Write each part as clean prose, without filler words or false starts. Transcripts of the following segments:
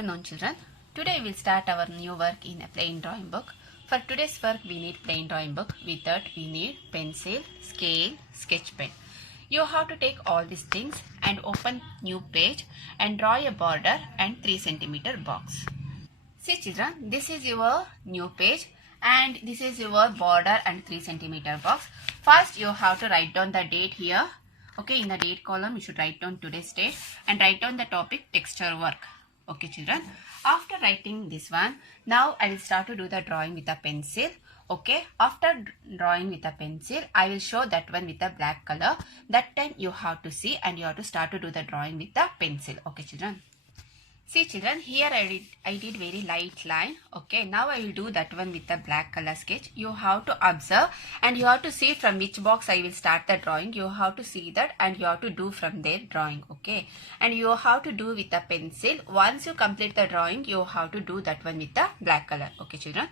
afternoon, children. Today we will start our new work in a plain drawing book. For today's work we need plain drawing book. With that we need pencil, scale, sketch pen. You have to take all these things and open new page and draw a border and 3 centimeter box. See children, this is your new page and this is your border and 3 centimeter box. First you have to write down the date here. Okay, in the date column you should write down today's date and write down the topic texture work. Okay children, after writing this one, now I will start to do the drawing with a pencil. Okay, after drawing with a pencil, I will show that one with a black color. That time you have to see and you have to start to do the drawing with the pencil. Okay children. See children, here I did very light line. Okay, now I will do that one with the black color sketch. You have to observe and you have to see from which box I will start the drawing. You have to see that and you have to do from there drawing. Okay, and you have to do with the pencil. Once you complete the drawing, you have to do that one with the black color. Okay children.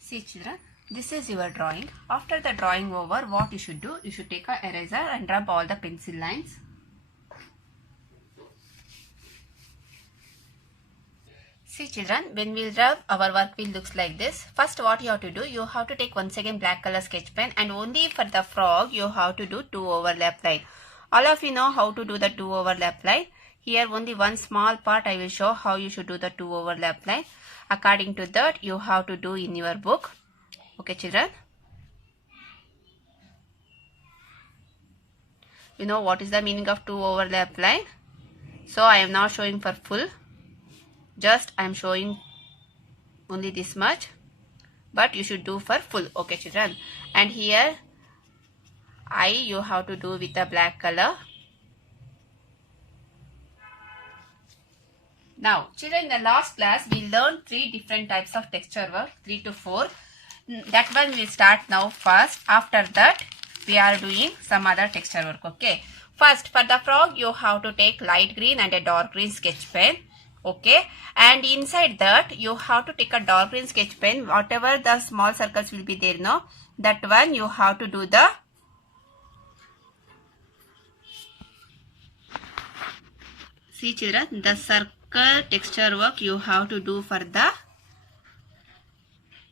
See children, this is your drawing. After the drawing over, what you should do? You should take a eraser and rub all the pencil lines. See children, when we rub, our work will looks like this. First what you have to do? You have to take once again black color sketch pen and only for the frog you have to do 2 overlap line. All of you know how to do the 2 overlap line. Here only one small part I will show how you should do the 2 overlap line. According to that you have to do in your book. Okay children. You know what is the meaning of 2 overlap line. So I am now showing for full. Just I am showing only this much. But you should do for full. Okay children. And here you have to do with the black color. Now, children, in the last class, we learned 3 different types of texture work, 3 to 4. That one will start now first. After that, we are doing some other texture work, okay. First, for the frog, you have to take light green and a dark green sketch pen. Okay, and inside that you have to take a dark green sketch pen. Whatever the small circles will be there, no, that one you have to do the see children, the circle texture work you have to do for the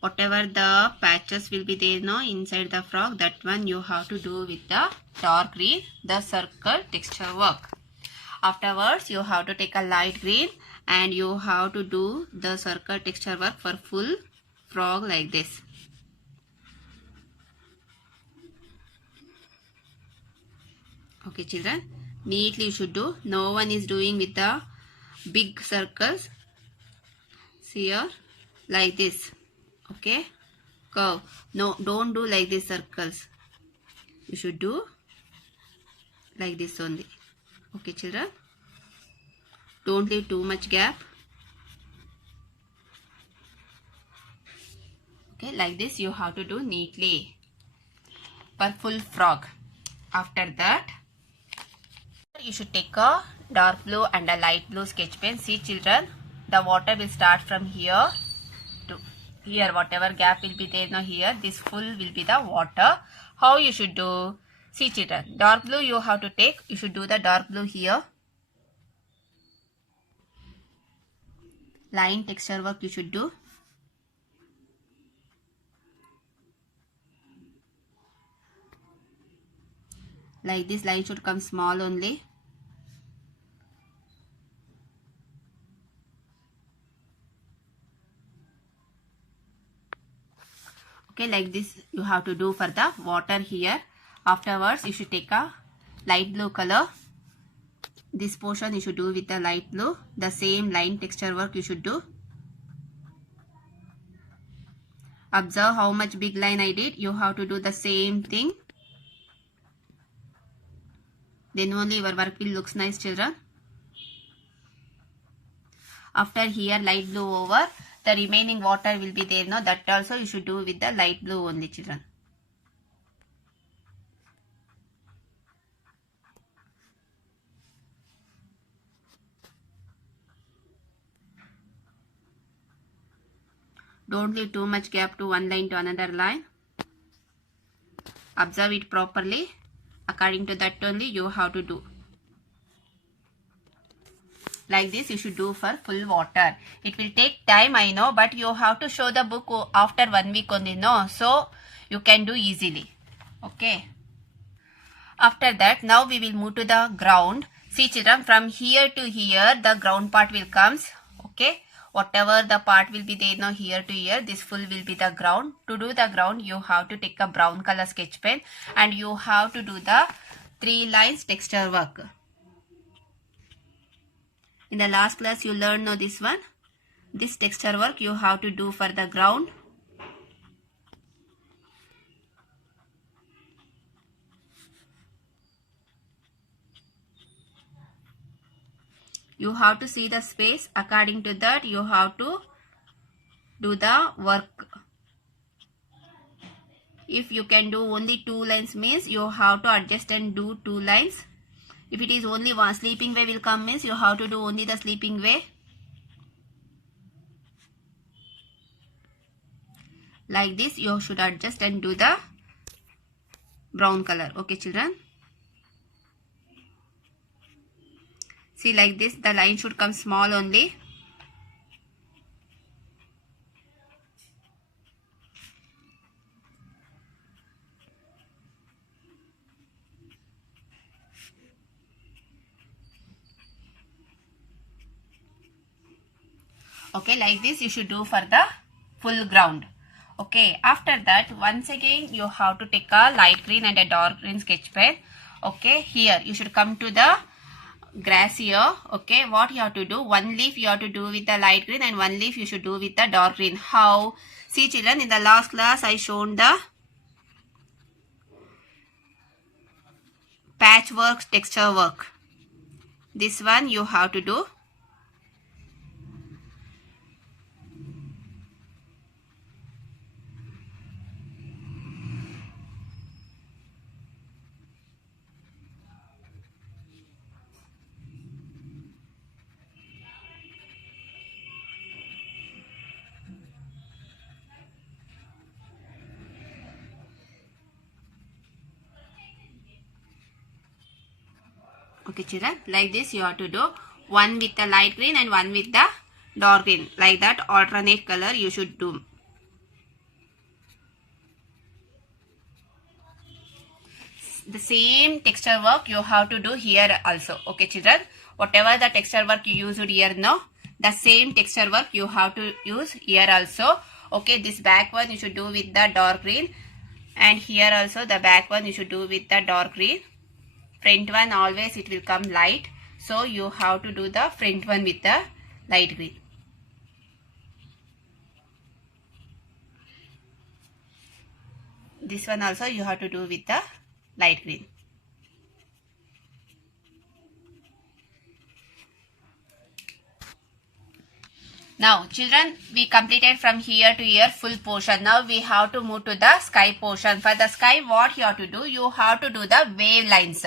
whatever the patches will be there, no, inside the frog, that one you have to do with the dark green, the circle texture work. Afterwards you have to take a light green and you have to do the circle texture work for full frog like this. Okay children, neatly you should do. No one is doing with the big circles. See here, like this. Okay, curve. No, don't do like this circles. You should do like this only. Okay children, don't leave too much gap. Okay, like this you have to do neatly for full frog. After that you should take a dark blue and a light blue sketch pen. See children, the water will start from here to here. Whatever gap will be there now, here this full will be the water. How you should do? See children, dark blue you have to take. You should do the dark blue here. Line texture work you should do. Like this line should come small only. Okay, like this you have to do for the water here. Afterwards you should take a light blue color. This portion you should do with the light blue. The same line texture work you should do. Observe how much big line I did. You have to do the same thing. Then only your work will looks nice children. After here light blue over, the remaining water will be there. No, that also you should do with the light blue only children. Don't leave too much gap to one line to another line. Observe it properly. According to that only you have to do. Like this you should do for full water. It will take time, I know, but you have to show the book after 1 week only, no, so you can do easily. Okay. After that, now we will move to the ground. See children, from here to here the ground part will comes. Okay, whatever the part will be there now, here to here, this full will be the ground. To do the ground you have to take a brown color sketch pen and you have to do the 3 lines texture work. In the last class you learned now this one. This texture work you have to do for the ground. You have to see the space. According to that you have to do the work. If you can do only 2 lines means you have to adjust and do 2 lines. If it is only one sleeping way will come means you have to do only the sleeping way. Like this you should adjust and do the brown color. Okay children. See, like this the line should come small only. Okay, like this you should do for the full ground. Okay, after that once again you have to take a light green and a dark green sketch pen. Okay, here you should come to the grass here. Okay, what you have to do, one leaf you have to do with the light green and one leaf you should do with the dark green. How? See children, in the last class I shown the patchwork texture work. This one you have to do. Okay children, like this you have to do. One with the light green and one with the dark green. Like that alternate color you should do. The same texture work you have to do here also. Okay children, whatever the texture work you used here now, the same texture work you have to use here also. Okay, this back one you should do with the dark green, and here also the back one you should do with the dark green. Front one always it will come light, so you have to do the front one with the light green. This one also you have to do with the light green. Now children, we completed from here to here full portion. Now we have to move to the sky portion. For the sky, what you have to do? You have to do the wave lines.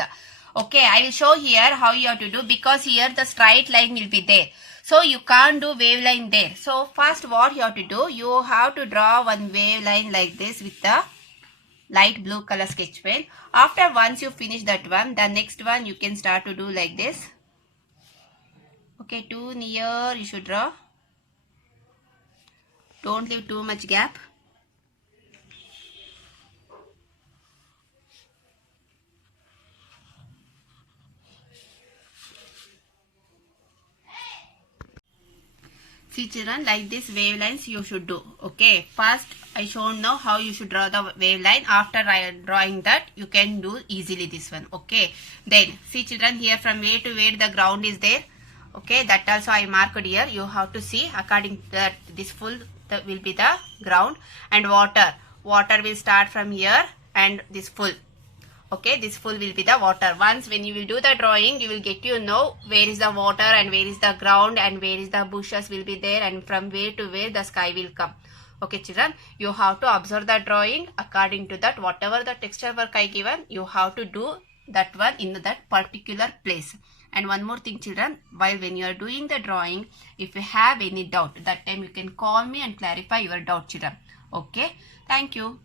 Okay, I will show here how you have to do, because here the straight line will be there. So you can't do wave line there. So first what you have to do? You have to draw one wave line like this with the light blue color sketch pen. After once you finish that one, the next one you can start to do like this. Okay, too near you should draw. Don't leave too much gap. See children, like this wave lines you should do. Okay, first I shown now how you should draw the wave line. After drawing that, you can do easily this one. Okay, then see children, here from where to where the ground is there. Okay, that also I marked here. You have to see according to that, this full will be the ground, and water will start from here, and this full. Okay, this full will be the water. Once when you will do the drawing, you will get to know where is the water and where is the ground and where is the bushes will be there, and from where to where the sky will come. Okay children, you have to observe the drawing. According to that, whatever the texture work I given, you have to do that one in that particular place. And one more thing children, while when you are doing the drawing, if you have any doubt, that time you can call me and clarify your doubt children. Okay, thank you.